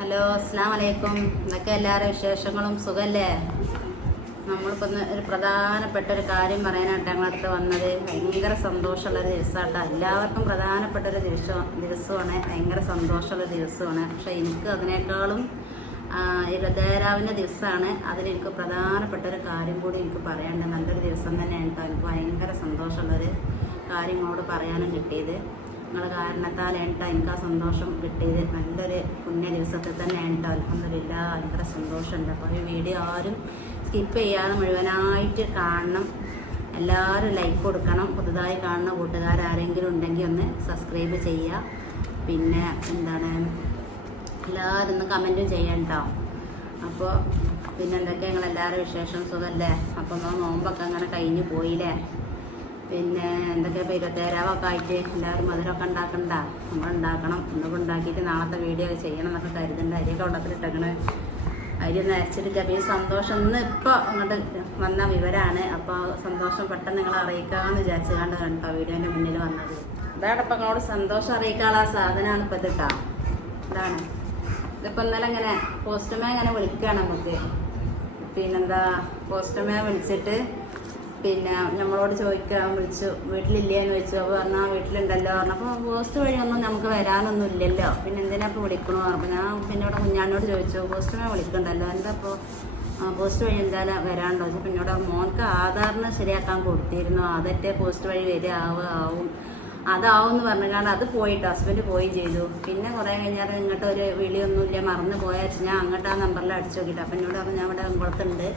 Hello അസ്സാം വലൈക്കും എന്തൊക്കെ എല്ലാവരും വിശേഷങ്ങളും? സുഖമല്ലേ നമ്മളിപ്പോൾ ഒന്ന് ഒരു പ്രധാനപ്പെട്ട ഒരു കാര്യം പറയാനായിട്ട് ഞങ്ങളടുത്ത് വന്നത്. ഭയങ്കര സന്തോഷമുള്ള ഒരു ദിവസമാട്ടോ. എല്ലാവർക്കും പ്രധാനപ്പെട്ട ഒരു ദിവസം ദിവസമാണ്. ഭയങ്കര സന്തോഷമുള്ള ദിവസമാണ്. പക്ഷേ എനിക്ക് അതിനേക്കാളും ഇരുപത്തേരാവിന്റെ ദിവസമാണ്. അതിലെനിക്ക് പ്രധാനപ്പെട്ട ഒരു കാര്യം കൂടി എനിക്ക് പറയാനുണ്ട്. നല്ലൊരു ദിവസം തന്നെയാണ് കേട്ടോ. എനിക്ക് ഭയങ്കര സന്തോഷമുള്ളൊരു കാര്യങ്ങളോട് പറയാനും കിട്ടിയത്. നിങ്ങളെ കാരണത്താലാണ് കേട്ടോ എനിക്ക് ആ സന്തോഷം കിട്ടിയത്. നല്ലൊരു പുണ്യ ദിവസത്തിൽ തന്നെ കേട്ടോ അലഹമില്ല ഭയങ്കര സന്തോഷമുണ്ട്. അപ്പോൾ ഈ വീഡിയോ ആരും സ്കിപ്പ് ചെയ്യാതെ മുഴുവനായിട്ട് കാണണം. എല്ലാവരും ലൈക്ക് കൊടുക്കണം. പുതുതായി കാണുന്ന കൂട്ടുകാർ ആരെങ്കിലും ഉണ്ടെങ്കിൽ ഒന്ന് സബ്സ്ക്രൈബ് ചെയ്യുക. പിന്നെ എന്താണ്? എല്ലാവരും ഒന്ന് കമന്റും ചെയ്യണ്ടോ അപ്പോൾ പിന്നെ എന്തൊക്കെ നിങ്ങൾ എല്ലാവരും വിശേഷം? സുഖമല്ലേ? അപ്പോൾ നോമ്പൊക്കെ അങ്ങനെ കഴിഞ്ഞ് പോയില്ലേ? പിന്നെ എന്തൊക്കെ ഇരുപത്തേരാവൊക്കെ ആയിട്ട് എല്ലാവരും മധുരമൊക്കെ ഉണ്ടാക്കണ്ട? നമ്മൾ ഉണ്ടാക്കണം. ഇന്നിപ്പോൾ ഉണ്ടാക്കിയിട്ട് നാളത്തെ വീഡിയോ ചെയ്യണം എന്നൊക്കെ കരുതുന്നുണ്ട് അരിയൊക്കെ വെള്ളത്തിലിട്ടേക്കണ് അരി ഒന്ന് അരച്ചെടുക്കുക പിന്നെ സന്തോഷം ഇന്ന് ഇപ്പോൾ അങ്ങോട്ട് വന്ന വിവരമാണ് അപ്പോൾ സന്തോഷം പെട്ടെന്ന് നിങ്ങൾ അറിയിക്കാമെന്ന് വിചാരിച്ചു കണ്ട് കണ്ടോ വീഡിയോന്റെ മുന്നിൽ വന്നത്. അതാണ് ഇപ്പം നിങ്ങളോട് സന്തോഷം അറിയിക്കാനുള്ള സാധനമാണ് ഇപ്പോൾ ഇതിട്ടാ ഇതാണ്. ഇതിപ്പോൾ ഇന്നലെ ഇങ്ങനെ പോസ്റ്റ്മേ ഇങ്ങനെ വിളിക്കുകയാണ് നമുക്ക്. പിന്നെന്താ? പോസ്റ്റ്മേ വിളിച്ചിട്ട് പിന്നെ നമ്മളോട് ചോദിക്കാൻ വിളിച്ചു വീട്ടിലില്ലേന്ന് വെച്ചു അപ്പോൾ പറഞ്ഞാൽ വീട്ടിലുണ്ടല്ലോ. പറഞ്ഞപ്പോൾ പോസ്റ്റ് ഒന്നും നമുക്ക് വരാനൊന്നും ഇല്ലല്ലോ. പിന്നെ എന്തിനാ ഇപ്പോൾ വിളിക്കണോ? പറഞ്ഞു ഞാൻ പിന്നെ ഇവിടെ കുഞ്ഞാനോട് ചോദിച്ചു പോസ്റ്റ് വഴി വിളിക്കണ്ടല്ലോ? എന്താ ഇപ്പോൾ പോസ്റ്റ് വഴി എന്തായാലും വരാണ്ടോ പിന്നെ ഇവിടെ മോൻക്ക് ആധാറിന് ശരിയാക്കാൻ കൊടുത്തിരുന്നു. അതൊക്കെ പോസ്റ്റ് വഴി വരിക ആവുക ആവും. അതാവും എന്ന് കാരണം അത് പോയിട്ട് ഹസ്ബൻഡ് പോയി ചെയ്തു. പിന്നെ കുറേ കഴിഞ്ഞാൽ ഇങ്ങോട്ട് ഒരു വിളിയൊന്നുമില്ല മറന്നു പോയാൽ ഞാൻ അങ്ങോട്ട് ആ നമ്പറിൽ അടിച്ചു നോക്കിയിട്ട് അപ്പം എന്നോട് പറഞ്ഞു ഞാൻ ഇവിടെ കുളത്തുണ്ട്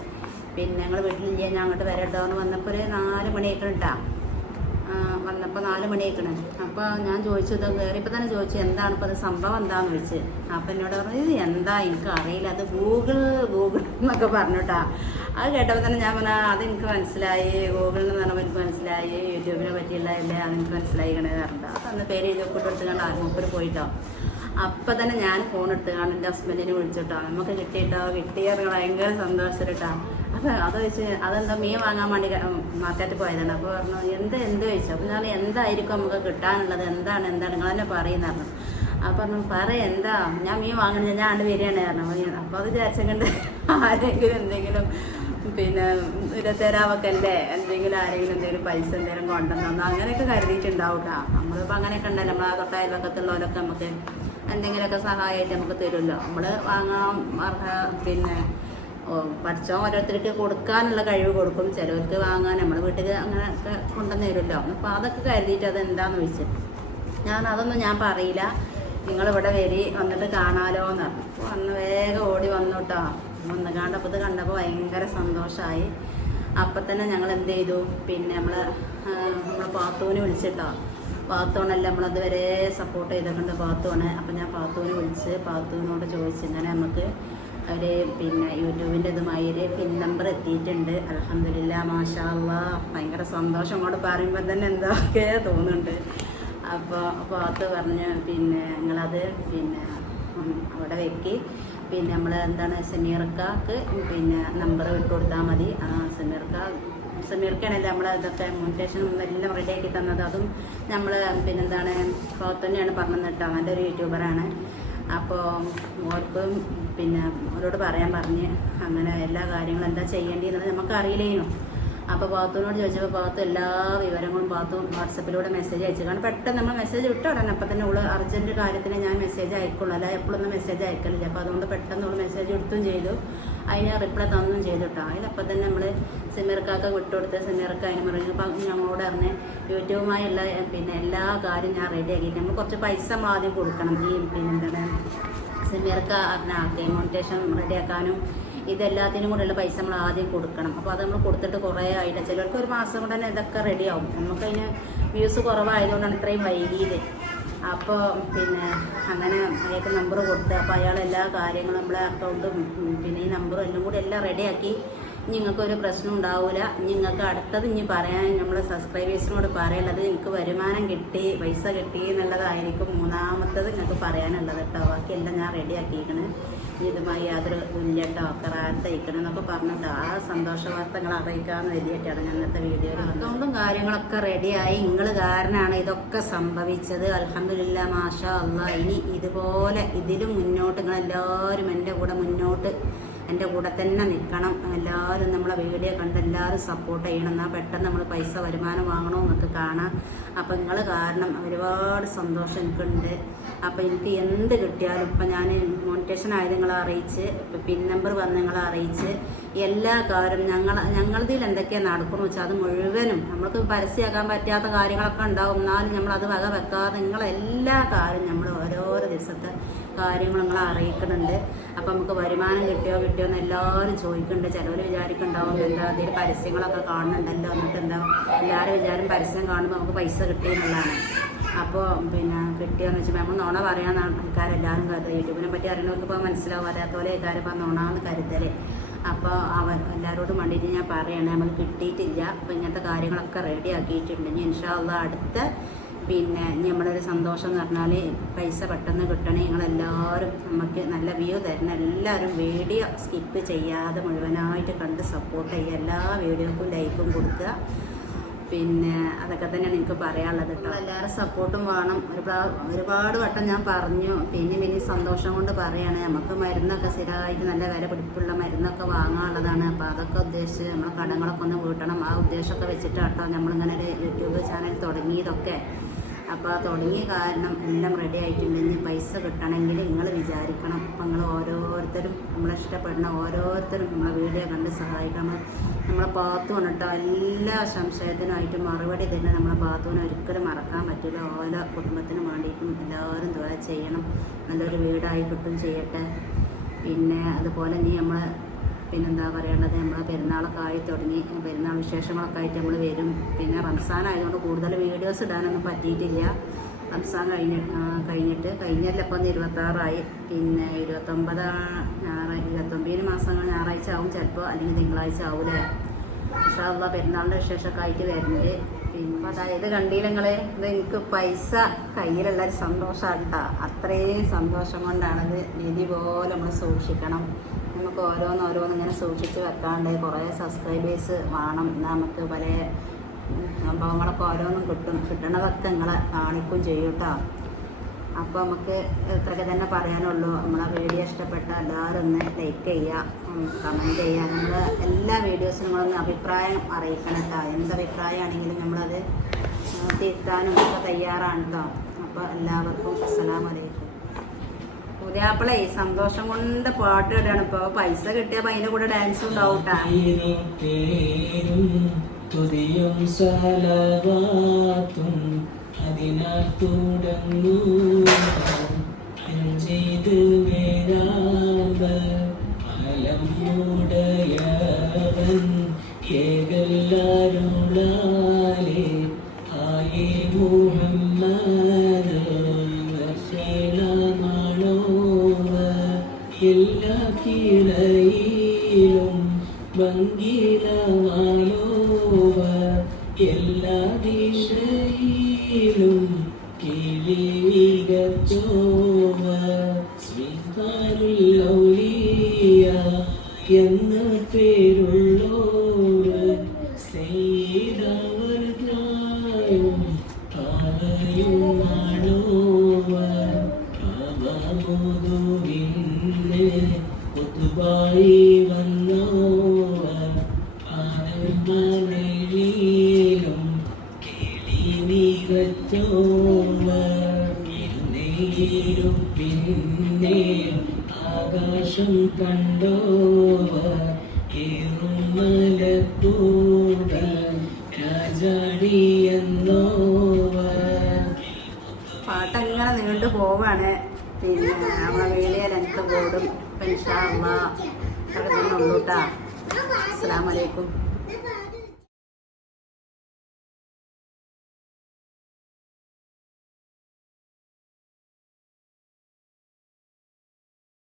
പിന്നെ ഞങ്ങൾ വീട്ടിലില്ല ഞാൻ അങ്ങോട്ട് വരട്ടോ എന്ന് വന്നപ്പോൾ ഒരു നാല് മണിയേക്കണിട്ടാ വന്നപ്പോൾ നാല് മണിയേക്കണ് അപ്പോൾ ഞാൻ ചോദിച്ചു ഇത് കയറിയപ്പോൾ തന്നെ ചോദിച്ചു എന്താണ് ഇപ്പോൾ അത് സംഭവം എന്താണെന്ന് ചോദിച്ചു. അപ്പം എന്നോട് പറഞ്ഞു ഇത് എന്താ? എനിക്ക് അറിയില്ല. അത് ഗൂഗിൾ ഗൂഗിൾ എന്നൊക്കെ പറഞ്ഞിട്ടാ. അത് കേട്ടപ്പോൾ തന്നെ ഞാൻ പറഞ്ഞാൽ അതെനിക്ക് മനസ്സിലായി. ഗൂഗിളിൽ നിന്ന് പറഞ്ഞപ്പോൾ എനിക്ക് മനസ്സിലായി. യൂട്യൂബിനെ പറ്റിയുള്ള അല്ലേ അതെനിക്ക് മനസ്സിലായി കണേ പറഞ്ഞിട്ട്. അന്ന് പേര് എഴുതി ഒപ്പിട്ട് എടുത്തുകൊണ്ട് ആത്മൂപ്പര് പോയിട്ടോ. അപ്പം തന്നെ ഞാൻ ഫോൺ എടുത്ത് കാണും എന്റെ ഹസ്ബൻഡിനെ വിളിച്ചിട്ടോ. നമുക്ക് കിട്ടിയിട്ടോ? കിട്ടിയാൽ ഭയങ്കര സന്തോഷം അപ്പോൾ അത് വെച്ച് അതെന്താ മീൻ വാങ്ങാൻ വേണ്ടി മാർക്കറ്റിൽ പോയതാണ്. അപ്പോൾ പറഞ്ഞു എന്ത് എന്ത്? ചോദിച്ചു. അപ്പോൾ ഞാൻ എന്തായിരിക്കും നമുക്ക് കിട്ടാനുള്ളത്? എന്താണ് എന്താണ്? നിങ്ങൾ തന്നെ പറയുന്ന പറഞ്ഞു അപ്പോൾ പറഞ്ഞു പറ എന്താ? ഞാൻ മീൻ വാങ്ങണത് ഞാൻ ആണ്ട് വരികയാണ് പറഞ്ഞു അപ്പോൾ അത് വിചാരിച്ചുകൊണ്ട് ആരെങ്കിലും എന്തെങ്കിലും പിന്നെ ഇരുപത്തേരാവക്കല്ലേ എന്തെങ്കിലും ആരെങ്കിലും എന്തെങ്കിലും പൈസ എന്തെങ്കിലും കൊണ്ടുവന്നു അങ്ങനെയൊക്കെ കരുതിയിട്ടുണ്ടാവും കേട്ടോ നമ്മളിപ്പോൾ അങ്ങനെയൊക്കെ ഉണ്ടല്ലോ. നമ്മളെ തൊട്ട അയൽവക്കത്തുള്ളവരൊക്കെ നമുക്ക് എന്തെങ്കിലുമൊക്കെ സഹായമായിട്ട് നമുക്ക് തരുമല്ലോ. നമ്മൾ വാങ്ങാൻ പിന്നെ പഠിച്ചോ ഓരോരുത്തർക്ക് കൊടുക്കാനുള്ള കഴിവ് കൊടുക്കും ചിലവർക്ക് വാങ്ങാൻ നമ്മുടെ വീട്ടിൽ അങ്ങനെയൊക്കെ കൊണ്ടുവന്ന് തരുമല്ലോ. അപ്പോൾ അതൊക്കെ കരുതിയിട്ട് അത് എന്താന്ന് ചോദിച്ചത് ഞാൻ അതൊന്നും ഞാൻ പറയില്ല. നിങ്ങളിവിടെ വരി വന്നിട്ട് കാണാലോ എന്ന് പറഞ്ഞു. അപ്പോൾ അന്ന് വേഗം ഓടി വന്നു കേട്ടോ വന്ന് കണ്ടപ്പോൾ ഇത് കണ്ടപ്പോൾ ഭയങ്കര സന്തോഷമായി അപ്പം തന്നെ ഞങ്ങൾ എന്ത് ചെയ്തു? പിന്നെ നമ്മൾ നമ്മൾ പാത്തൂന് വിളിച്ചിട്ടോ പാത്തോണല്ല നമ്മളതുവരെ സപ്പോർട്ട് ചെയ്തിട്ടുണ്ട് പാത്തോണ് അപ്പം ഞാൻ പാത്തൂനെ വിളിച്ച് പാത്തൂനോട് ചോദിച്ചിങ്ങനെ നമുക്ക് അവർ പിന്നെ യൂട്യൂബിന്റെ ഇതുമായി പിൻ നമ്പർ എത്തിയിട്ടുണ്ട്. അലഹമില്ല മാഷാ അള്ളാ ഭയങ്കര സന്തോഷം അങ്ങോട്ട് പറയുമ്പോൾ തന്നെ എന്തൊക്കെ തോന്നുന്നുണ്ട്. അപ്പോൾ പാത്ത് പറഞ്ഞ് പിന്നെ നിങ്ങളത് പിന്നെ അവിടെ വെക്കി. പിന്നെ നമ്മൾ എന്താണ് സെമീർക്കാക്ക് പിന്നെ നമ്പർ വിട്ട് കൊടുത്താൽ മതി. ആ സെമീർക്ക സമീർക്കാണല്ലേ നമ്മൾ ഇതൊക്കെ മോണിറ്റേഷനും എല്ലാം റെഡിയാക്കി തന്നത്. അതും നമ്മൾ പിന്നെന്താണ് ഫോത്തന്നെയാണ് തന്നെയാണ് പറഞ്ഞു അവന്റെ ഒരു യൂട്യൂബറാണ്. അപ്പോൾ ഓർക്ക് പിന്നെ അവരോട് പറയാൻ പറഞ്ഞ് അങ്ങനെ എല്ലാ കാര്യങ്ങളും എന്താ ചെയ്യേണ്ടതെന്നുള്ളത് നമുക്ക് അറിയില്ലേനു അപ്പോൾ പാത്തുവിനോട് ചോദിച്ചപ്പോൾ പാത്തു എല്ലാ വിവരങ്ങളും പാത്തു വാട്സപ്പിലൂടെ മെസ്സേജ് അയച്ചു. കാരണം പെട്ടെന്ന് നമ്മൾ മെസ്സേജ് വിട്ട അപ്പം തന്നെ ഉള്ള അർജന്റ് കാര്യത്തിന് ഞാൻ മെസ്സേജ് അയക്കുള്ളൂ. അല്ല എപ്പോഴൊന്നും മെസ്സേജ് അയക്കലില്ല. അപ്പോൾ അതുകൊണ്ട് പെട്ടെന്ന് ഉള്ള മെസ്സേജ് എടുത്തും ചെയ്തു. അതിന് റിപ്ലൈ തന്നും ചെയ്തു കേട്ടോ അതിലപ്പം തന്നെ നമ്മൾ സിമിർക്കൊക്കെ വിട്ടുകൊടുത്ത് സിമിർക്ക് അതിന് പറഞ്ഞു അപ്പം ഞങ്ങളോട് പറഞ്ഞ് യൂട്യൂബുമായി എല്ലാ പിന്നെ എല്ലാ കാര്യവും ഞാൻ റെഡി ആക്കിയിട്ട് നമ്മൾ കുറച്ച് പൈസ ആദ്യം കൊടുക്കണം. ഈ പിന്നെ എന്താണ്? സെമീർക്ക് ആക്കി മോണിറ്റേഷൻ റെഡിയാക്കാനും ഇതെല്ലാത്തിനും കൂടെയുള്ള പൈസ നമ്മൾ ആദ്യം കൊടുക്കണം. അപ്പോൾ അത് നമ്മൾ കൊടുത്തിട്ട് കുറേ ആയിട്ട് ചിലർക്ക് ഒരു മാസം കൊണ്ട് തന്നെ ഇതൊക്കെ റെഡിയാവും നമുക്കതിന് വ്യൂസ് കുറവായതുകൊണ്ടാണ് ഇത്രയും വൈകിയത്. അപ്പോൾ പിന്നെ അങ്ങനെ അയാൾക്ക് നമ്പർ കൊടുത്ത് അപ്പോൾ അയാൾ എല്ലാ കാര്യങ്ങളും നമ്മളെ അക്കൗണ്ടും പിന്നെ ഈ നമ്പറും എല്ലാം കൂടി എല്ലാം റെഡിയാക്കി നിങ്ങൾക്ക് ഒരു പ്രശ്നം ഉണ്ടാവില്ല നിങ്ങൾക്ക് അടുത്തത് ഇനി പറയാൻ നമ്മൾ സബ്സ്ക്രൈബേഴ്സിനോട് പറയുള്ളത് നിങ്ങൾക്ക് വരുമാനം കിട്ടി പൈസ കിട്ടി എന്നുള്ളതായിരിക്കും മൂന്നാമത്തത് നിങ്ങൾക്ക് പറയാനുള്ളത് കേട്ടോ. ബാക്കിയെല്ലാം ഞാൻ റെഡി ആക്കിയിരിക്കണ്. ഇതുമായി യാതൊരു ഇല്ല കറാത്തയക്കണം എന്നൊക്കെ പറഞ്ഞിട്ട് ആ സന്തോഷ വാർത്തകൾ അറിയിക്കാമെന്ന് വലിയിട്ടാണ് ഇന്നത്തെ വീഡിയോയിൽ അതുകൊണ്ടും കാര്യങ്ങളൊക്കെ റെഡിയായി നിങ്ങൾ കാരണമാണ് ഇതൊക്കെ സംഭവിച്ചത്. അലഹമില്ല മാഷ അള്ളാ. ഇനി ഇതുപോലെ ഇതിലും മുന്നോട്ട് നിങ്ങളെല്ലാവരും എന്റെ കൂടെ മുന്നോട്ട് എന്റെ കൂടെ തന്നെ നിൽക്കണം. എല്ലാവരും നമ്മളെ വീഡിയോ കണ്ട് എല്ലാവരും സപ്പോർട്ട് ചെയ്യണം. എന്നാൽ പെട്ടെന്ന് നമ്മൾ പൈസ വരുമാനം വാങ്ങണോ എന്നൊക്കെ കാണാം. അപ്പം നിങ്ങൾ കാരണം ഒരുപാട് സന്തോഷം എനിക്കുണ്ട്. അപ്പം എനിക്ക് എന്ത് കിട്ടിയാലും ഇപ്പം ഞാൻ മോണിറ്റേഷൻ ആയത് നിങ്ങളെ അറിയിച്ച് പിൻ നമ്പർ വന്ന് നിങ്ങളെ അറിയിച്ച് എല്ലാ കാര്യം ഞങ്ങൾ ഞങ്ങളതിൽ എന്തൊക്കെയാണ് നടക്കുന്നു വെച്ചാൽ അത് മുഴുവനും നമ്മൾക്ക് പരസ്യമാക്കാൻ പറ്റാത്ത കാര്യങ്ങളൊക്കെ ഉണ്ടാവും. എന്നാലും നമ്മൾ അത് വക വെക്കാതെ നിങ്ങളെല്ലാ കാര്യം നമ്മൾ ഓരോരോ ദിവസത്തെ കാര്യങ്ങൾ നിങ്ങൾ അറിയിക്കുന്നുണ്ട്. അപ്പം നമുക്ക് വരുമാനം കിട്ടിയോ കിട്ടിയോ എന്ന് എല്ലാവരും ചോദിക്കുന്നുണ്ട്. ചിലവർ വിചാരിക്കുന്നുണ്ടാവും എന്താ അതിൽ പരസ്യങ്ങളൊക്കെ കാണുന്നുണ്ടല്ലോ എന്നിട്ട് എന്താ എല്ലാവരും വിചാരം പരസ്യം കാണുമ്പോൾ നമുക്ക് പൈസ കിട്ടിയെന്നുള്ളതാണ് അപ്പോൾ പിന്നെ കിട്ടിയെന്ന് വെച്ചാൽ നമ്മൾ നോണ പറയാൻ ആൾക്കാരെല്ലാവരും കരുതുക യൂട്യൂബിനെ പറ്റി അറിയുന്നവർക്ക് ഇപ്പോൾ മനസ്സിലാവും. അറിയാത്ത കാര്യം ഇപ്പോൾ നോണാന്ന് കരുതൽ അപ്പോൾ അവ എല്ലാവരോടും വേണ്ടിയിട്ട് ഞാൻ പറയുകയാണ് നമുക്ക് കിട്ടിയിട്ടില്ല. അപ്പോൾ ഇങ്ങനത്തെ കാര്യങ്ങളൊക്കെ റെഡി ആക്കിയിട്ടുണ്ട്. ഇനി ഇൻഷാല്ല അടുത്ത പിന്നെ നമ്മളൊരു സന്തോഷം എന്ന് പറഞ്ഞാൽ പൈസ പെട്ടെന്ന് കിട്ടണേ. നിങ്ങളെല്ലാവരും നമുക്ക് നല്ല വ്യൂ തരണം എല്ലാവരും വീഡിയോ സ്കിപ്പ് ചെയ്യാതെ മുഴുവനായിട്ട് കണ്ട് സപ്പോർട്ട് ചെയ്യുക. എല്ലാ വീഡിയോക്കും ലൈക്കും കൊടുക്കുക. പിന്നെ അതൊക്കെ തന്നെയാണ് എനിക്ക് പറയാനുള്ളത് കേട്ടോ. എല്ലാവരും സപ്പോർട്ടും വേണം. ഒരുപാട് ഒരുപാട് വട്ടം ഞാൻ പറഞ്ഞു. പിന്നെ പിന്നെ സന്തോഷം കൊണ്ട് പറയാണ്. നമുക്ക് മരുന്നൊക്കെ സ്ഥിരമായിട്ട് നല്ല വില പിടിപ്പുള്ള മരുന്നൊക്കെ വാങ്ങാനുള്ളതാണ്. അപ്പോൾ അതൊക്കെ ഉദ്ദേശിച്ച് നമ്മൾ കടങ്ങളൊക്കെ ഒന്ന് വീട്ടണം. ആ ഉദ്ദേശമൊക്കെ വെച്ചിട്ടാട്ടോ നമ്മളിങ്ങനെ ഒരു യൂട്യൂബ് ചാനൽ തുടങ്ങിയതൊക്കെ. അപ്പോൾ തുടങ്ങിയ കാരണം എല്ലാം റെഡി ആയിട്ടുണ്ട്. ഇനി പൈസ കിട്ടണമെങ്കിൽ നിങ്ങൾ വിചാരിക്കണം. അപ്പം നിങ്ങൾ ഓരോരുത്തരും നമ്മളെ ഇഷ്ടപ്പെടുന്ന ഓരോരുത്തരും നമ്മളെ വീഡിയോ കണ്ട് സഹായിക്കണം. നമ്മളെ പാത്തു വന്നിട്ടോ എല്ലാ സംശയത്തിനായിട്ടും മറുപടി തന്നെ നമ്മളെ പാത്തുവിനെ ഒരിക്കലും മറക്കാൻ പറ്റില്ല. ഓരോ കുടുംബത്തിന് വേണ്ടിയിട്ടും എല്ലാവരും ദുആ ചെയ്യണം. നല്ലൊരു വീടായി കിട്ടും ചെയ്യട്ടെ. പിന്നെ അതുപോലെ നീ നമ്മൾ പിന്നെന്താ പറയേണ്ടത്? നമ്മൾ പെരുന്നാളൊക്കെ ആയി തുടങ്ങി. പെരുന്നാൾ വിശേഷങ്ങളൊക്കെ ആയിട്ട് നമ്മൾ വരും. പിന്നെ റംസാൻ ആയതുകൊണ്ട് കൂടുതൽ വീഡിയോസ് ഇടാനൊന്നും പറ്റിയിട്ടില്ല. റംസാൻ കഴിഞ്ഞ കഴിഞ്ഞിട്ട് കഴിഞ്ഞല്ല ഇപ്പം ഇരുപത്താറായി. പിന്നെ ഇരുപത്തൊമ്പത് ഞായറാഴ്ച ഇരുപത്തൊമ്പതിന് മാസങ്ങൾ ഞായറാഴ്ച ആവും ചിലപ്പോൾ അല്ലെങ്കിൽ തിങ്കളാഴ്ച ആവൂലേ. ഇൻഷാല്ല പെരുന്നാളിന്റെ വിശേഷമൊക്കെ ആയിട്ട് വരുന്നത് പിന്നെ അതായത് കണ്ടില്ല നിങ്ങൾ ഇത് എനിക്ക് പൈസ കയ്യിലുള്ള ഒരു സന്തോഷമാണ് കേട്ടോ അത്രയും സന്തോഷം കൊണ്ടാണത് നിധി പോലെ നമ്മൾ സൂക്ഷിക്കണം. നമുക്ക് ഓരോന്ന് ഓരോന്ന് ഇങ്ങനെ സൂക്ഷിച്ച് വെക്കാണ്ട് കുറേ സബ്സ്ക്രൈബേഴ്സ് വേണം. നമുക്ക് പല സംഭവങ്ങളൊക്കെ ഓരോന്നും കിട്ടും. കിട്ടണതൊക്കെ നിങ്ങളെ കാണിക്കും ചെയ്യും കേട്ടോ അപ്പോൾ നമുക്ക് ഇത്രയൊക്കെ തന്നെ പറയാനുള്ളൂ. നമ്മളെ വീഡിയോ ഇഷ്ടപ്പെട്ട എല്ലാവരും ഒന്ന് ലൈക്ക് ചെയ്യുക കമന്റ് ചെയ്യുക നമ്മൾ എല്ലാ വീഡിയോസിനും നിങ്ങളൊന്ന് അഭിപ്രായം അറിയിക്കണം കേട്ടോ എന്ത് അഭിപ്രായമാണെങ്കിലും നമ്മളത് തീർത്താനും ഒക്കെ തയ്യാറാണ് കേട്ടോ അപ്പോൾ എല്ലാവർക്കും അസ്സലാമു അലൈക്കും. പുതിയാപ്പിളെ സന്തോഷം കൊണ്ട് പാട്ട് ഇടാണ് ഇപ്പൊ പൈസ കിട്ടിയപ്പോ അതിന്റെ കൂടെ ഡാൻസ് ഉണ്ടാവും തുതിയും ഭംഗിലമാലോവ എല്ലാ ദിശയിലും കിളി മികച്ചോവ ശ്രീകാരുല്ലൗലിയ എന്ന പേരുള്ളോർ ഇരുന്നേരും പിന്നെ ആകാശം കണ്ടോവ ഇരുമലക്കൂട രാജാടി എന്നോവ പാട്ടങ്ങനെ നീണ്ടു പോവാണ്. പിന്നെ നമ്മളെ അള്ളാ അതൊക്കെ തന്നെ ഉള്ളൂ കേട്ടോ അസ്സാം വലൈക്കും